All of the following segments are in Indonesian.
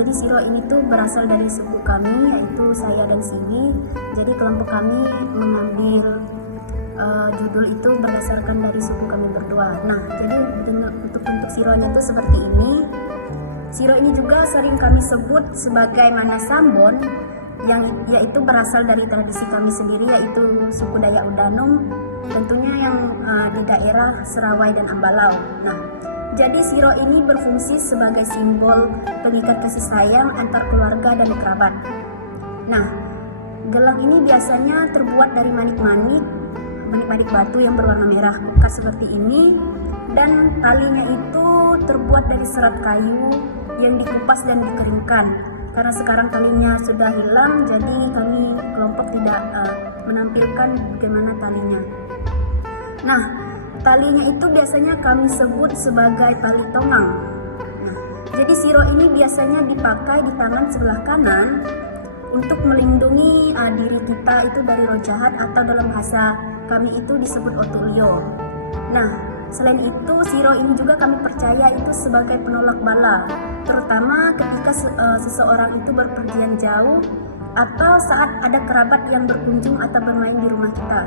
jadi siro ini tuh berasal dari suku kami, yaitu saya dan Sini. Jadi kelompok kami mengambil judul itu berdasarkan dari suku kami berdua. Nah, jadi untuk sironya itu seperti ini. Siro ini juga sering kami sebut sebagai Mana Sambon, yang yaitu berasal dari tradisi kami sendiri, yaitu suku Dayak Udanum, tentunya yang di daerah Serawai dan Ambalau. Nah, jadi siro ini berfungsi sebagai simbol pengikat kasih sayang antar keluarga dan kerabat. Nah, gelang ini biasanya terbuat dari manik-manik batu yang berwarna merah khas seperti ini, dan talinya itu terbuat dari serat kayu yang dikupas dan dikeringkan. Karena sekarang talinya sudah hilang, jadi kami kelompok tidak menampilkan bagaimana talinya. Nah, talinya itu biasanya kami sebut sebagai tali tomang. Nah, jadi siro ini biasanya dipakai di tangan sebelah kanan untuk melindungi diri kita itu dari roh jahat, atau dalam bahasa kami itu disebut otulio. Nah, selain itu siro ini juga kami percaya itu sebagai penolak bala, terutama ketika seseorang itu berpergian jauh atau saat ada kerabat yang berkunjung atau bermain di rumah kita.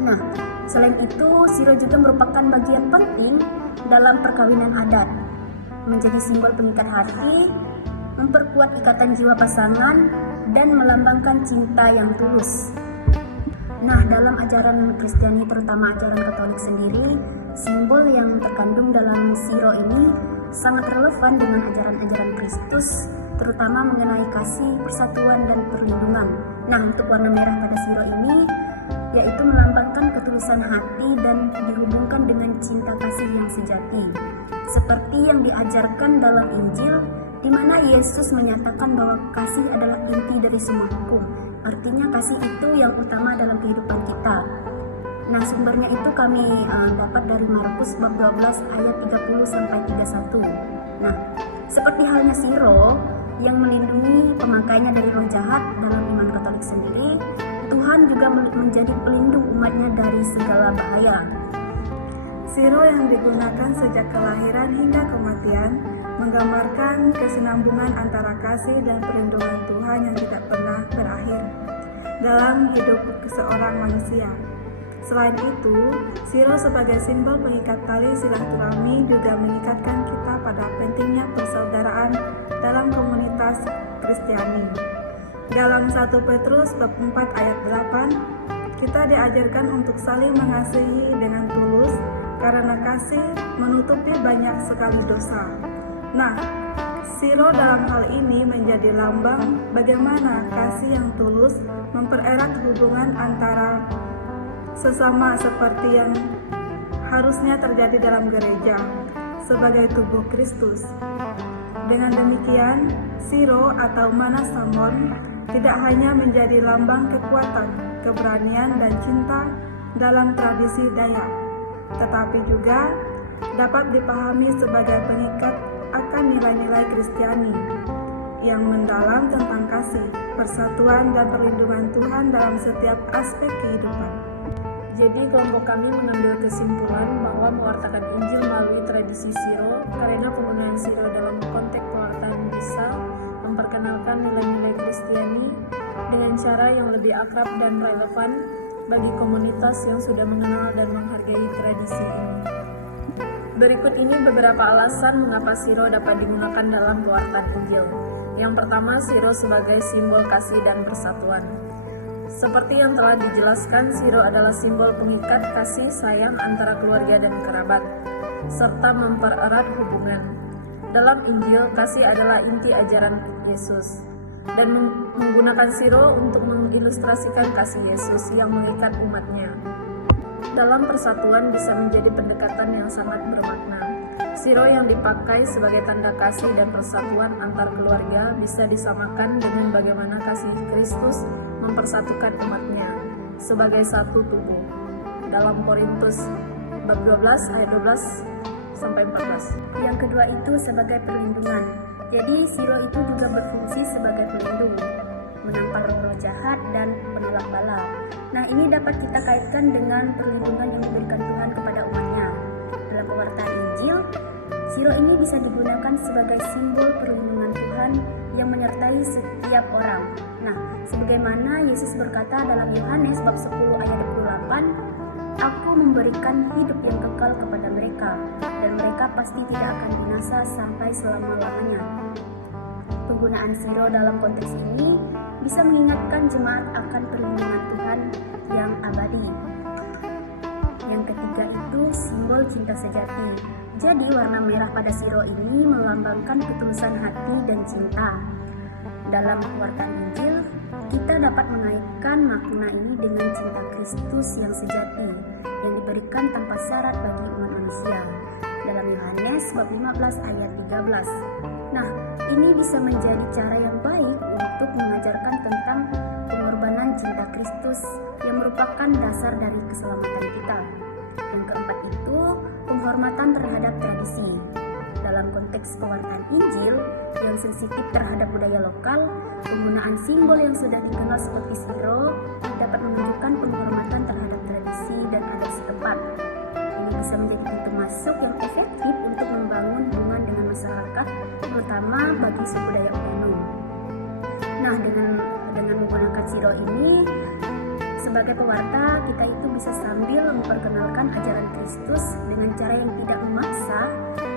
Nah, selain itu siro juga merupakan bagian penting dalam perkawinan adat, menjadi simbol pengikat hati, memperkuat ikatan jiwa pasangan, dan melambangkan cinta yang tulus. Nah, dalam ajaran Kristiani, terutama ajaran Katolik sendiri, simbol yang terkandung dalam siro ini sangat relevan dengan ajaran-ajaran Kristus, terutama mengenai kasih, persatuan, dan perlindungan. Nah, untuk warna merah pada siro ini yaitu melambangkan ketulusan hati dan dihubungkan dengan cinta kasih yang sejati, seperti yang diajarkan dalam Injil, di mana Yesus menyatakan bahwa kasih adalah inti dari semua hukum. Artinya kasih itu yang utama dalam kehidupan kita. Nah, sumbernya itu kami dapat dari Markus bab 12 ayat 30 sampai 31. Nah, seperti halnya siro yang melindungi pemakainya dari roh jahat dalam iman Katolik sendiri, Tuhan juga menjadi pelindung umatnya dari segala bahaya. Siro yang digunakan sejak kelahiran hingga kematian menggambarkan kesinambungan antara kasih dan perlindungan Tuhan yang tidak pernah berakhir dalam hidup seorang manusia. Selain itu, siro sebagai simbol pengikat tali silaturahmi juga mengikatkan kita pada pentingnya persaudaraan dalam komunitas Kristiani. Dalam 1 Petrus bab 4 ayat 8, kita diajarkan untuk saling mengasihi dengan tulus, karena kasih menutupi banyak sekali dosa. Nah, siro dalam hal ini menjadi lambang bagaimana kasih yang tulus mempererat hubungan antara sesama, seperti yang harusnya terjadi dalam gereja sebagai tubuh Kristus. Dengan demikian, siro atau Mana Sambon tidak hanya menjadi lambang kekuatan, keberanian, dan cinta dalam tradisi Dayak, tetapi juga dapat dipahami sebagai pengikat akan nilai-nilai Kristiani yang mendalam tentang kasih, persatuan, dan perlindungan Tuhan dalam setiap aspek kehidupan. Jadi kelompok kami mengambil kesimpulan bahwa mewartakan Injil melalui tradisi siro, karena penggunaan siro dalam konteks pewartaan bisa memperkenalkan nilai-nilai Kristiani dengan cara yang lebih akrab dan relevan bagi komunitas yang sudah mengenal dan menghargai tradisi ini. Berikut ini beberapa alasan mengapa siro dapat digunakan dalam pewartaan Injil. Yang pertama, siro sebagai simbol kasih dan persatuan. Seperti yang telah dijelaskan, siro adalah simbol pengikat kasih sayang antara keluarga dan kerabat, serta mempererat hubungan. Dalam Injil, kasih adalah inti ajaran Yesus, dan menggunakan siro untuk mengilustrasikan kasih Yesus yang mengikat umatnya. Dalam persatuan bisa menjadi pendekatan yang sangat bermakna. Siro yang dipakai sebagai tanda kasih dan persatuan antar keluarga bisa disamakan dengan bagaimana kasih Kristus mempersatukan umatnya sebagai satu tubuh. Dalam Korintus bab 12 ayat 12 sampai 14. Yang kedua itu sebagai perlindungan. Jadi siro itu juga berfungsi sebagai pelindung, menampar roh jahat dan penolak bala. Nah, ini dapat kita kaitkan dengan perlindungan yang diberikan Tuhan kepada umatnya. Dalam pewartaan Injil, siro ini bisa digunakan sebagai simbol perlindungan Tuhan Tuhan yang menyertai setiap orang. Nah, sebagaimana Yesus berkata dalam Yohanes bab 10 ayat 28, Aku memberikan hidup yang kekal kepada mereka, dan mereka pasti tidak akan binasa sampai selama-lamanya. Penggunaan siro dalam konteks ini bisa mengingatkan jemaat akan perlindungan Tuhan yang abadi. Yang ketiga itu simbol cinta sejati. Jadi warna merah pada siro ini melambangkan ketulusan hati dan cinta. Dalam pewartaan Injil, kita dapat mengaitkan makna ini dengan cinta Kristus yang sejati yang diberikan tanpa syarat bagi umat manusia. Dalam Yohanes bab 15 ayat 13. Nah, ini bisa menjadi cara yang baik untuk mengajarkan tentang pengorbanan cinta Kristus yang merupakan dasar dari keselamatan kita. Yang keempat itu penghormatan terhadap tradisi. Dalam konteks pewartaan Injil yang sensitif terhadap budaya lokal, penggunaan simbol yang sudah dikenal seperti siro dapat menunjukkan penghormatan terhadap tradisi dan adat setempat. Ini bisa menjadi pintu masuk yang efektif untuk membangun hubungan dengan masyarakat, terutama bagi suku Dayak Oganum. Nah, dengan menggunakan siro ini sebagai pewarta, kita itu bisa sambil memperkenalkan ajaran Kristus dengan cara yang tidak memaksa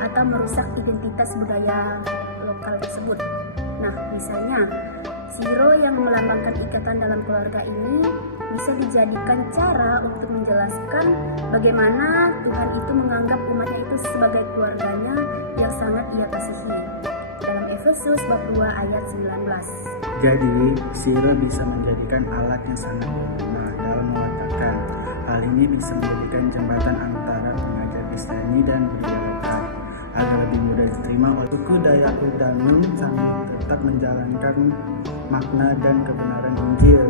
atau merusak identitas budaya lokal tersebut. Nah, misalnya, siro yang melambangkan ikatan dalam keluarga ini bisa dijadikan cara untuk menjelaskan bagaimana Tuhan itu menganggap umatnya itu sebagai keluarganya yang sangat ia kasihi. Dalam Efesus bab 2 ayat 19. Jadi, siro bisa menjadikan alat yang sangat berguna dalam mewartakan. Hal ini bisa menjadikan jembatan antara pengajar Kristiani dan budaya lokal agar lebih mudah diterima oleh suku Dayak Oganum sambil tetap menjalankan makna dan kebenaran Injil.